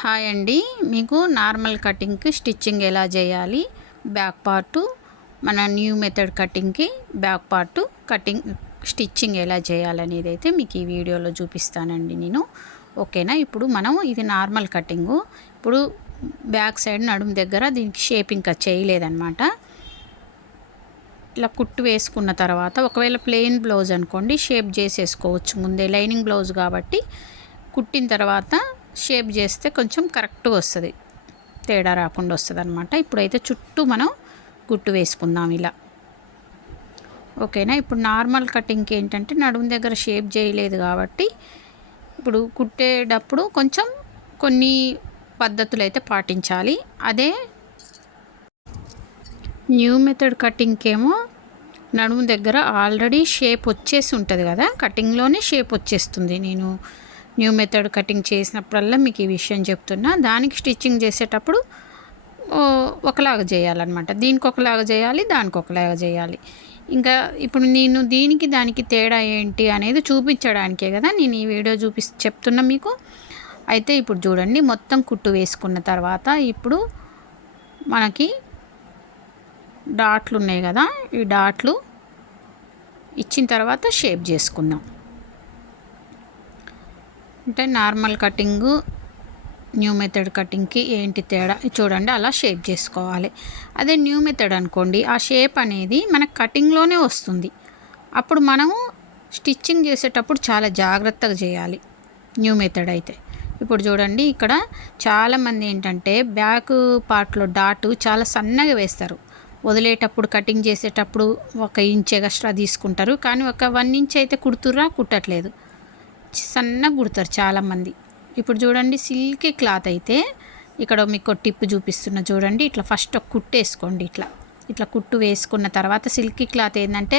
Hi అండి. మీకు normal కటింగ్కి stitching ఎలా చేయాలి, బ్యాక్ పార్టు మన న్యూ మెథడ్ కటింగ్కి బ్యాక్ పార్టు కటింగ్ స్టిచ్చింగ్ ఎలా చేయాలనేది అయితే మీకు ఈ వీడియోలో చూపిస్తానండి నేను. ఓకేనా. ఇప్పుడు మనం ఇది నార్మల్ కటింగు. ఇప్పుడు బ్యాక్ సైడ్ నడుము దగ్గర దీనికి షేప్ ఇంకా చేయలేదన్నమాట. ఇలా కుట్టు వేసుకున్న తర్వాత ఒకవేళ ప్లెయిన్ బ్లౌజ్ అనుకోండి షేప్ చేసేసుకోవచ్చు ముందే. లైనింగ్ బ్లౌజ్ కాబట్టి కుట్టిన తర్వాత షేప్ చేస్తే కొంచెం కరెక్ట్గా వస్తుంది, తేడా రాకుండా వస్తుంది అనమాట. ఇప్పుడైతే చుట్టూ మనం కుట్టు వేసుకుందాం ఇలా. ఓకేనా. ఇప్పుడు నార్మల్ కటింగ్కి ఏంటంటే నడుము దగ్గర షేప్ చేయలేదు కాబట్టి ఇప్పుడు కుట్టేటప్పుడు కొంచెం కొన్ని పద్ధతులు అయితే పాటించాలి. అదే న్యూ మెథడ్ కటింగ్కి ఏమో నడుము దగ్గర ఆల్రెడీ షేప్ వచ్చేసి ఉంటుంది కదా, కటింగ్లోనే షేప్ వచ్చేస్తుంది. నేను న్యూ మెథడ్ కటింగ్ చేసినప్పుడల్లా మీకు ఈ విషయం చెప్తున్నా. దానికి స్టిచ్చింగ్ చేసేటప్పుడు ఒకలాగా చేయాలన్నమాట. దీనికి ఒకలాగా చేయాలి, దానికి ఒకలాగా చేయాలి. ఇంకా ఇప్పుడు నేను దీనికి దానికి తేడా ఏంటి అనేది చూపించడానికే కదా నేను ఈ వీడియో చెప్తున్నా మీకు. అయితే ఇప్పుడు చూడండి, మొత్తం కుట్టు వేసుకున్న తర్వాత ఇప్పుడు మనకి డాట్లు ఉన్నాయి కదా, ఈ డాట్లు ఇచ్చిన తర్వాత షేప్ చేసుకుందాం. అంటే నార్మల్ కటింగు న్యూ మెథడ్ కటింగ్కి ఏంటి తేడా చూడండి, అలా షేప్ చేసుకోవాలి. అదే న్యూ మెథడ్ అనుకోండి, ఆ షేప్ అనేది మన కటింగ్లోనే వస్తుంది. అప్పుడు మనము స్టిచ్చింగ్ చేసేటప్పుడు చాలా జాగ్రత్తగా చేయాలి న్యూ మెథడ్ అయితే. ఇప్పుడు చూడండి, ఇక్కడ చాలామంది ఏంటంటే బ్యాక్ పార్ట్లో డాటు చాలా సన్నగా వేస్తారు. వదిలేటప్పుడు కటింగ్ చేసేటప్పుడు 1 ఇంచ్ ఎక్స్ట్రా తీసుకుంటారు, కానీ ఒక 1 ఇంచ్ అయితే కుట్టట్లేదు, సన్నగా కుడతారు చాలామంది. ఇప్పుడు చూడండి, సిల్కీ క్లాత్ అయితే ఇక్కడ మీకు టిప్ చూపిస్తున్నా చూడండి. ఇట్లా ఫస్ట్ ఒక కుట్టు వేసుకోండి. ఇట్లా కుట్టు వేసుకున్న తర్వాత సిల్కీ క్లాత్ ఏంటంటే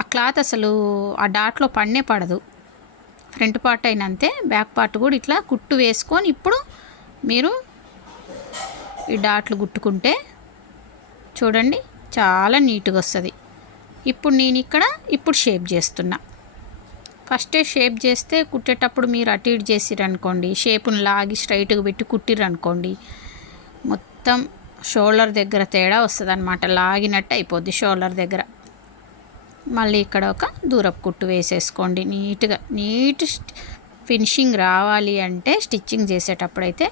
ఆ క్లాత్ అసలు ఆ డాట్లో పడదు. ఫ్రంట్ పార్ట్ అయినంతే బ్యాక్ పార్ట్ కూడా ఇట్లా కుట్టు వేసుకొని ఇప్పుడు మీరు ఈ డాట్లు కుట్టుకుంటే చూడండి చాలా నీట్గా వస్తుంది. ఇప్పుడు నేను ఇప్పుడు షేప్ చేస్తున్నా. ఫస్టే షేప్ చేస్తే కుట్టేటప్పుడు మీరు అటు ఇటు చేసిరనుకోండి, షేపును లాగి స్ట్రైట్గా పెట్టి కుట్టిరనుకోండి, మొత్తం షోల్డర్ దగ్గర తేడా వస్తుంది అనమాట. లాగినట్టు అయిపోద్ది షోల్డర్ దగ్గర. మళ్ళీ ఇక్కడ ఒక దూరపు కుట్టు వేసేసుకోండి. నీట్ ఫినిషింగ్ రావాలి అంటే స్టిచ్చింగ్ చేసేటప్పుడు అయితే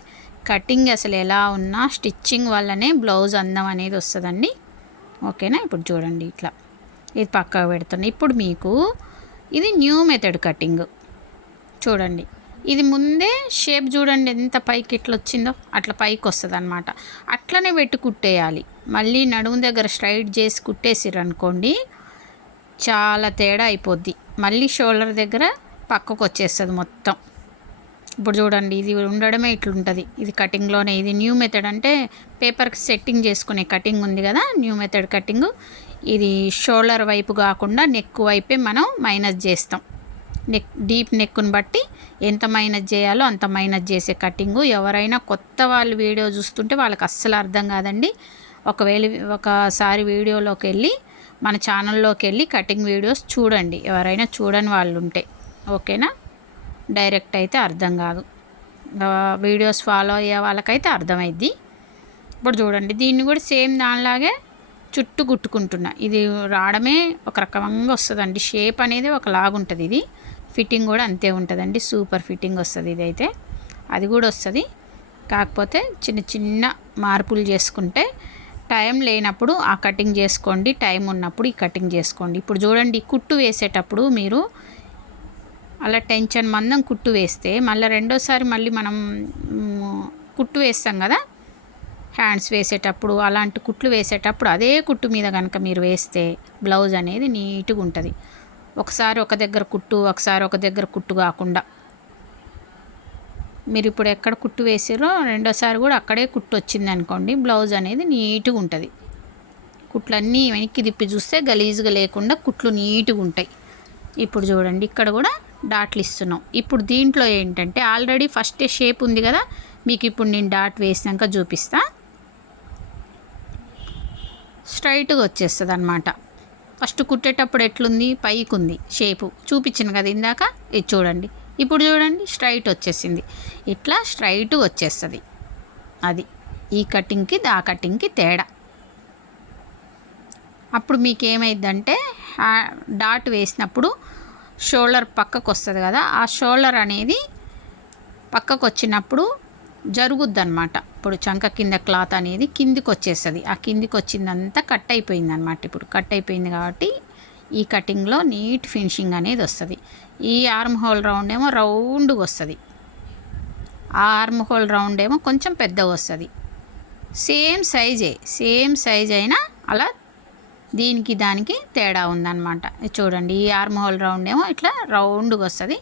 కటింగ్ అసలు ఎలా ఉన్నా స్టిచ్చింగ్ వల్లనే బ్లౌజ్ అందం అనేది వస్తుందండి. ఓకేనా. ఇప్పుడు చూడండి, ఇట్లా ఇది పక్కకు పెడుతున్నా. ఇప్పుడు మీకు ఇది న్యూ మెథడ్ కటింగ్ చూడండి. ఇది ముందే షేప్ చూడండి ఎంత పైకి ఇట్లా వచ్చిందో, అట్లా పైకి వస్తుంది అనమాట. అట్లనే పెట్టి కుట్టేయాలి. మళ్ళీ నడుము దగ్గర స్ట్రైట్ చేసి కుట్టేసిరనుకోండి చాలా తేడా అయిపోద్ది. మళ్ళీ షోల్డర్ దగ్గర పక్కకు వచ్చేస్తుంది మొత్తం. ఇప్పుడు చూడండి, ఇది ఉండడమే ఇట్లుంటుంది. ఇది కటింగ్లోనే. ఇది న్యూ మెథడ్ అంటే పేపర్కి సెట్టింగ్ చేసుకునే కటింగ్ ఉంది కదా, న్యూ మెథడ్ కటింగ్. ఇది షోల్డర్ వైపు కాకుండా నెక్ వైపే మనం మైనస్ చేస్తాం. డీప్ నెక్ను బట్టి ఎంత మైనస్ చేయాలో అంత మైనస్ చేసే కటింగు. ఎవరైనా కొత్త వాళ్ళు వీడియో చూస్తుంటే వాళ్ళకి అస్సలు అర్థం కాదండి. ఒకసారి వీడియోలోకి వెళ్ళి మన ఛానల్లోకి వెళ్ళి కటింగ్ వీడియోస్ చూడండి, ఎవరైనా చూడని వాళ్ళు ఉంటే. ఓకేనా. డైరెక్ట్ అయితే అర్థం కాదు, వీడియోస్ ఫాలో అయ్యే వాళ్ళకైతే అర్థమైద్ది. ఇప్పుడు చూడండి, దీన్ని కూడా సేమ్ దానిలాగే చుట్టూ కుట్టుకుంటున్నా. ఇది రావడమే ఒక రకంగా వస్తుందండి. షేప్ అనేది ఒకలాగుంటుంది. ఇది ఫిట్టింగ్ కూడా అంతే ఉంటుందండి. సూపర్ ఫిట్టింగ్ వస్తుంది ఇదైతే. అది కూడా వస్తుంది, కాకపోతే చిన్న చిన్న మార్పులు చేసుకుంటే. టైం లేనప్పుడు ఆ కటింగ్ చేసుకోండి, టైం ఉన్నప్పుడు ఈ కటింగ్ చేసుకోండి. ఇప్పుడు చూడండి, కుట్టు వేసేటప్పుడు మీరు అలా టెన్షన్ మందం కుట్టు వేస్తే మళ్ళీ రెండోసారి మళ్ళీ మనం కుట్టు వేస్తాం కదా హ్యాండ్స్ వేసేటప్పుడు, అలాంటి కుట్లు వేసేటప్పుడు అదే కుట్టు మీద కనుక మీరు వేస్తే బ్లౌజ్ అనేది నీట్గా ఉంటుంది. ఒకసారి ఒక దగ్గర కుట్టు, ఒకసారి ఒక దగ్గర కుట్టు కాకుండా మీరు ఇప్పుడు ఎక్కడ కుట్టు వేసారో రెండోసారి కూడా అక్కడే కుట్టు వచ్చింది అనుకోండి, బ్లౌజ్ అనేది నీట్గా ఉంటుంది. కుట్లన్నీ వెనక్కి తిప్పి చూస్తే గలీజ్గా లేకుండా కుట్లు నీట్గా ఉంటాయి. ఇప్పుడు చూడండి, ఇక్కడ కూడా డాట్లు ఇస్తున్నాం. ఇప్పుడు దీంట్లో ఏంటంటే ఆల్రెడీ ఫస్టే షేప్ ఉంది కదా, మీకు ఇప్పుడు నేను డాట్ వేసినాక చూపిస్తా. స్ట్రైట్గా వచ్చేస్తుంది అనమాట. ఫస్ట్ కుట్టేటప్పుడు ఎట్లుంది, పైకి ఉంది షేపు చూపించాను కదా ఇందాక. ఇది చూడండి, ఇప్పుడు చూడండి స్ట్రైట్ వచ్చేసింది. ఇట్లా స్ట్రైట్ వచ్చేస్తుంది. అది ఈ కటింగ్కి ఆ కటింగ్కి తేడా. అప్పుడు మీకు ఏమైందంటే డాట్ వేసినప్పుడు షోల్డర్ పక్కకు వస్తుంది కదా, ఆ షోల్డర్ అనేది పక్కకు వచ్చినప్పుడు జరుగుద్ది అనమాట. ఇప్పుడు చంక కింద క్లాత్ అనేది కిందికి వచ్చేస్తుంది. ఆ కిందికి వచ్చిందంతా కట్ అయిపోయింది అనమాట. ఇప్పుడు కట్ అయిపోయింది కాబట్టి ఈ కటింగ్లో నీట్ ఫినిషింగ్ అనేది వస్తుంది. ఈ ఆర్మ్ హోల్ రౌండ్ ఏమో రౌండ్గా వస్తుంది, ఆ ఆర్మ్ హోల్ రౌండ్ ఏమో కొంచెం పెద్దగా వస్తుంది. సేమ్ సైజ్ అయినా అలా దీనికి దానికి తేడా ఉందన్నమాట. చూడండి, ఈ ఆర్మ్ హోల్ రౌండ్ ఏమో ఇట్లా రౌండ్గా వస్తుంది,